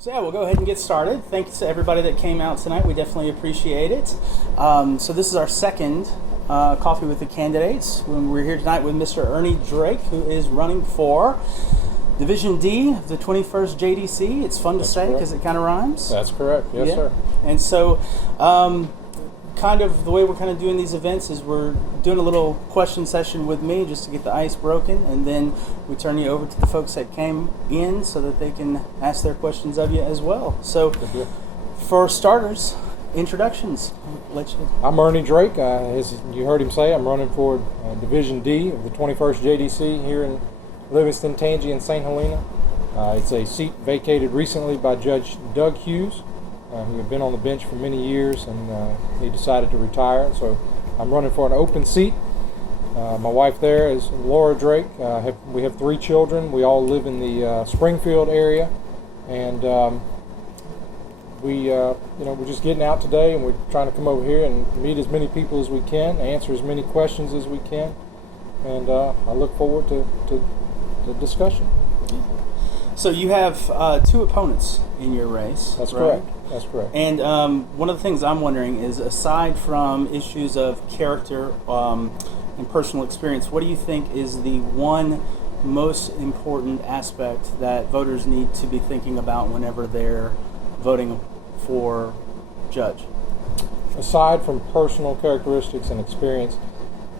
So yeah, we'll go ahead and get started. Thanks to everybody that came out tonight. We definitely appreciate it. So this is our second Coffee with the Candidates. We're here tonight with Mr. Ernie Drake, who is running for Division D of the 21st JDC. It's fun to say because it kind of rhymes. That's correct. Yes, sir. And so kind of the way we're kind of doing these events is we're doing a little question session with me just to get the ice broken, and then we turn you over to the folks that came in so that they can ask their questions of you as well. So for starters, introductions. I'm Ernie Drake. As you heard him say, I'm running for Division D of the 21st JDC here in Livingston, Tangi, and St. Helena. It's a seat vacated recently by Judge Doug Hughes, who had been on the bench for many years, and he decided to retire. So I'm running for an open seat. My wife there is Laura Drake. We have 3 children. We all live in the Springfield area, and we're just getting out today, and we're trying to come over here and meet as many people as we can, answer as many questions as we can, and I look forward to the discussion. So you have 2 opponents in your race. That's right? correct. That's correct. And one of the things I'm wondering is, aside from issues of character and personal experience, what do you think is the one most important aspect that voters need to be thinking about whenever they're voting for judge? Aside from personal characteristics and experience,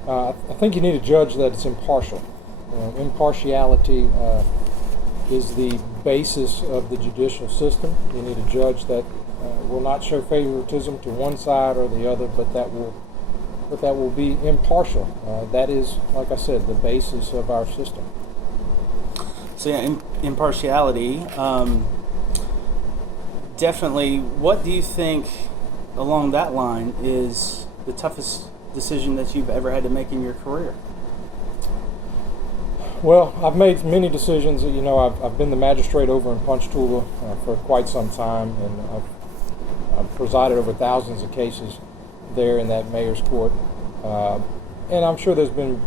I think you need a judge that's impartial. Impartiality is the basis of the judicial system. You need a judge that will not show favoritism to one side or the other, but that will be impartial. That is, like I said, the basis of our system. So yeah, impartiality. Definitely. What do you think, along that line, is the toughest decision that you've ever had to make in your career? Well, I've made many decisions. I've been the magistrate over in Ponchatoula for quite some time, and I've presided over thousands of cases there in that mayor's court. And I'm sure there's been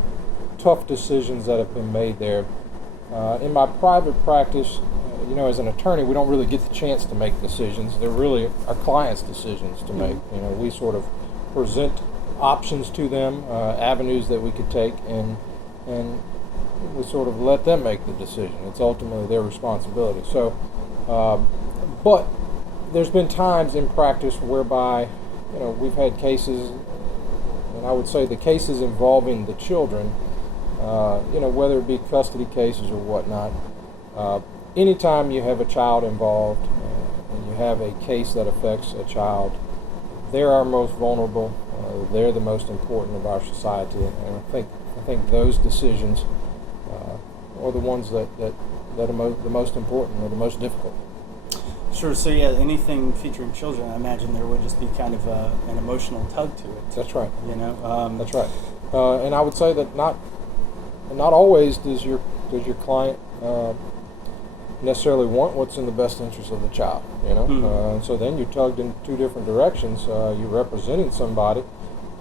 tough decisions that have been made there. In my private practice, as an attorney, we don't really get the chance to make decisions. They're really our clients' decisions to make. We sort of present options to them, avenues that we could take, and we sort of let them make the decision. It's ultimately their responsibility. So, but there's been times in practice whereby, we've had cases, and I would say the cases involving the children, whether it be custody cases or whatnot, anytime you have a child involved and you have a case that affects a child, they're our most vulnerable. They're the most important of our society, and I think those decisions are the ones that are the most important or the most difficult. Sure. So yeah, anything featuring children, I imagine there would just be kind of an emotional tug to it. That's right. That's right. And I would say that not always does your client necessarily want what's in the best interest of the child. So then you're tugged in 2 different directions. You're representing somebody,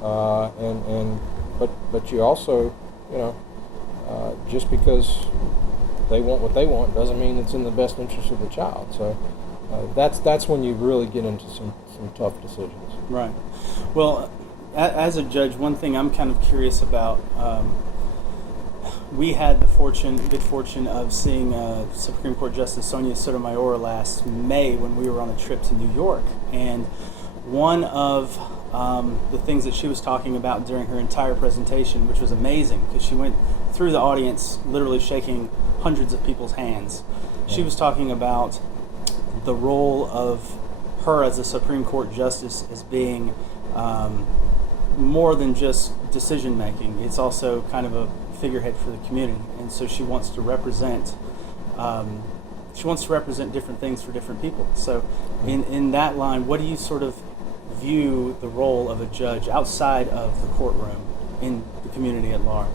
but you also, just because they want what they want doesn't mean it's in the best interest of the child. So that's when you really get into some tough decisions. Right. Well, as a judge, one thing I'm kind of curious about, we had the good fortune of seeing Supreme Court Justice Sonia Sotomayor last May when we were on a trip to New York, and one of the things that she was talking about during her entire presentation, which was amazing because she went through the audience literally shaking hundreds of people's hands. Yeah. She was talking about the role of her as a Supreme Court justice as being more than just decision making. It's also kind of a figurehead for the community, and so she wants to represent different things for different people. So in that line, what do you sort of view the role of a judge outside of the courtroom in the community at large?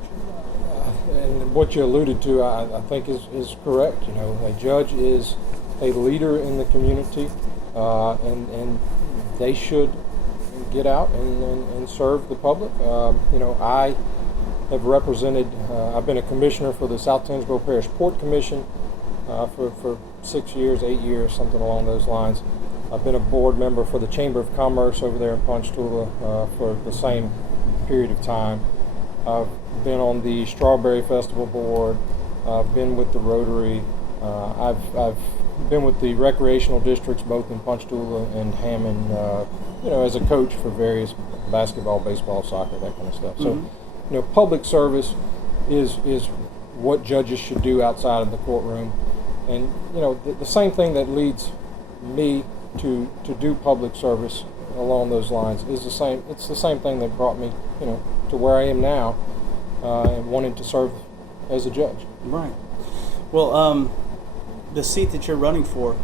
And what you alluded to, I think is correct. A judge is a leader in the community, and they should get out and serve the public. I have represented, I've been a commissioner for the South Tangipahoa Parish Port Commission, for 6 years, 8 years, something along those lines. I've been a board member for the Chamber of Commerce over there in Ponchatoula for the same period of time. I've been on the Strawberry Festival board. I've been with the Rotary. I've been with the recreational districts both in Ponchatoula and Hammond, as a coach for various basketball, baseball, soccer, that kind of stuff. Mm-hmm. So, public service is what judges should do outside of the courtroom. And, the same thing that leads me to do public service along those lines is the same. It's the same thing that brought me, to where I am now, and wanting to serve as a judge. Right. Well, the seat that you're running for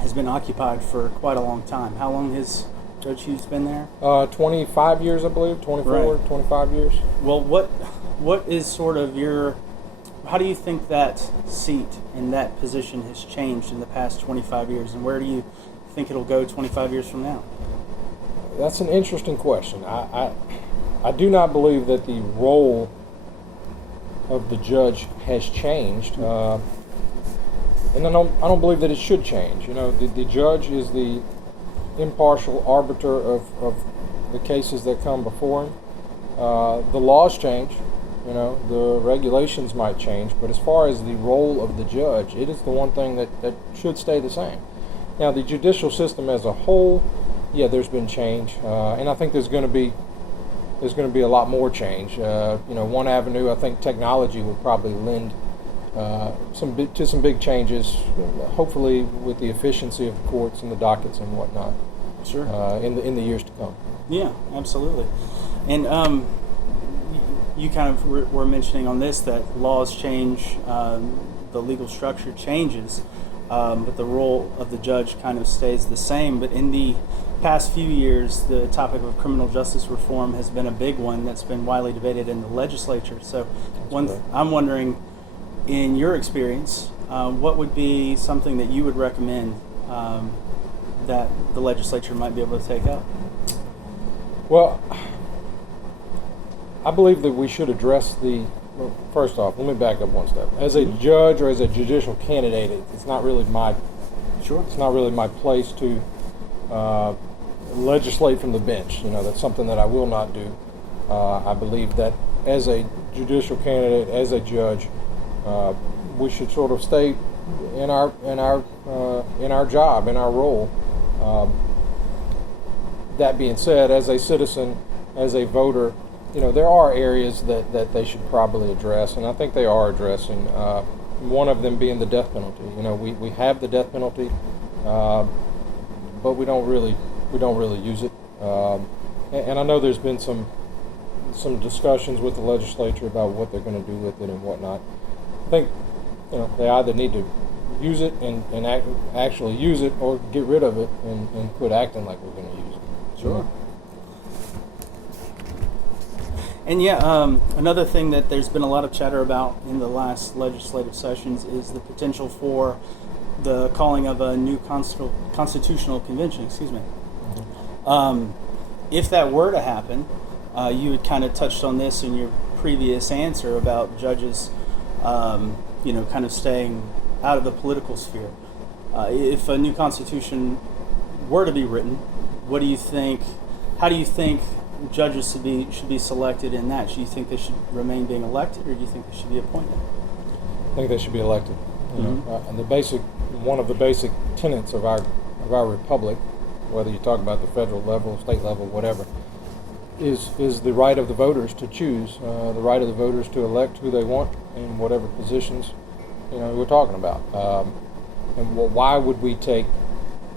has been occupied for quite a long time. How long has Judge Hughes been there? 25 years, I believe. 24, right. 25 years. Well, what is sort of how do you think that seat and that position has changed in the past 25 years, and where do you think it'll go 25 years from now? That's an interesting question. I do not believe that the role of the judge has changed, and I don't believe that it should change. The judge is the impartial arbiter of the cases that come before him. The laws change, the regulations might change, but as far as the role of the judge, it is the one thing that should stay the same. Now, the judicial system as a whole, there's been change, and I think there's going to be a lot more change. One avenue, I think technology will probably lend some big changes, hopefully with the efficiency of the courts and the dockets and whatnot. Sure. In the years to come. Yeah, absolutely. And you kind of were mentioning on this that laws change, the legal structure changes, but the role of the judge kind of stays the same. But in the past few years, the topic of criminal justice reform has been a big one that's been widely debated in the legislature. So I'm wondering, in your experience, what would be something that you would recommend that the legislature might be able to take up? Well, I believe that we should address first off, let me back up one step. As a judge or as a judicial candidate, it's not really my place to legislate from the bench. That's something that I will not do. I believe that as a judicial candidate, as a judge, we should sort of stay in our job, in our role. That being said, as a citizen, as a voter, there are areas that they should probably address, and I think they are addressing. One of them being the death penalty. We have the death penalty, but we don't really use it. And I know there's been some discussions with the legislature about what they're going to do with it and whatnot. I think they either need to use it and actually use it, or get rid of it and quit acting like we're going to use it. Sure. And another thing that there's been a lot of chatter about in the last legislative sessions is the potential for the calling of a new constitutional convention. Excuse me. Mm-hmm. If that were to happen, you had kind of touched on this in your previous answer about judges, kind of staying out of the political sphere. If a new constitution were to be written, what do you think? How do you think judges should be selected in that? Do you think they should remain being elected, or do you think they should be appointed? I think they should be elected. And one of the basic tenets of our republic, whether you talk about the federal level, state level, whatever, is the right of the voters to choose, the right of the voters to elect who they want in whatever positions we're talking about. And why would we take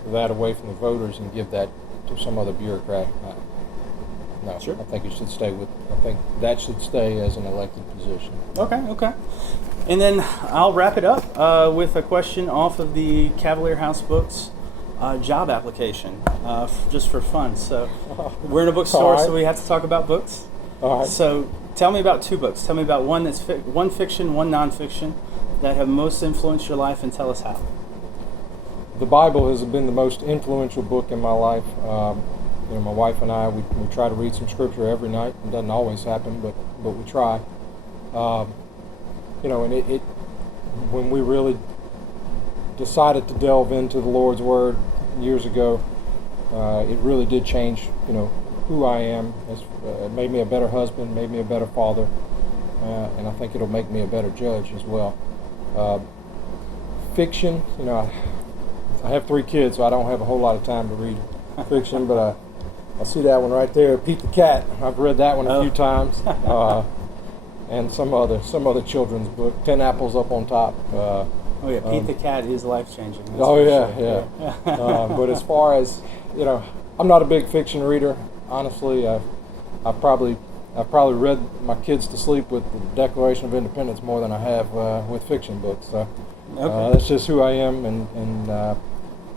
that away from the voters and give that to some other bureaucrat? No, sure. I think that should stay as an elected position. Okay. And then I'll wrap it up with a question off of the Cavalier House Books job application, just for fun. So we're in a bookstore, right. So we have to talk about books. All right. So tell me about two books. Tell me about one that's one fiction, one nonfiction, that have most influenced your life, and tell us how. The Bible has been the most influential book in my life. My wife and I, we try to read some scripture every night. It doesn't always happen, but we try. And it when we really decided to delve into the Lord's Word years ago, it really did change, who I am. It made me a better husband, made me a better father, and I think it'll make me a better judge as well. Fiction, I have 3 kids, so I don't have a whole lot of time to read fiction, but I see that one right there, Pete the Cat. I've read that one a few times, and some other children's book, 10 Apples Up on Top. Oh yeah, Pete the Cat is life-changing. Yeah. But as far as, I'm not a big fiction reader, honestly. I've probably read my kids to sleep with the Declaration of Independence more than I have with fiction books. So that's just who I am, and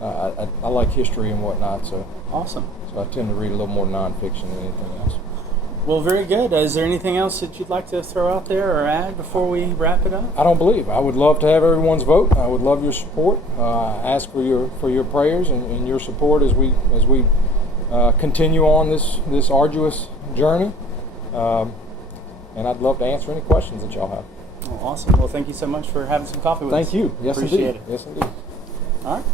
I like history and whatnot. So awesome. So I tend to read a little more nonfiction than anything else. Well, very good. Is there anything else that you'd like to throw out there or add before we wrap it up? I don't believe. I would love to have everyone's vote. I would love your support. Ask for your prayers and your support as we continue on this arduous journey. And I'd love to answer any questions that y'all have. Well, awesome. Well, thank you so much for having some coffee with us. Thank you. Yes, Appreciate indeed. it. Yes, indeed. All right.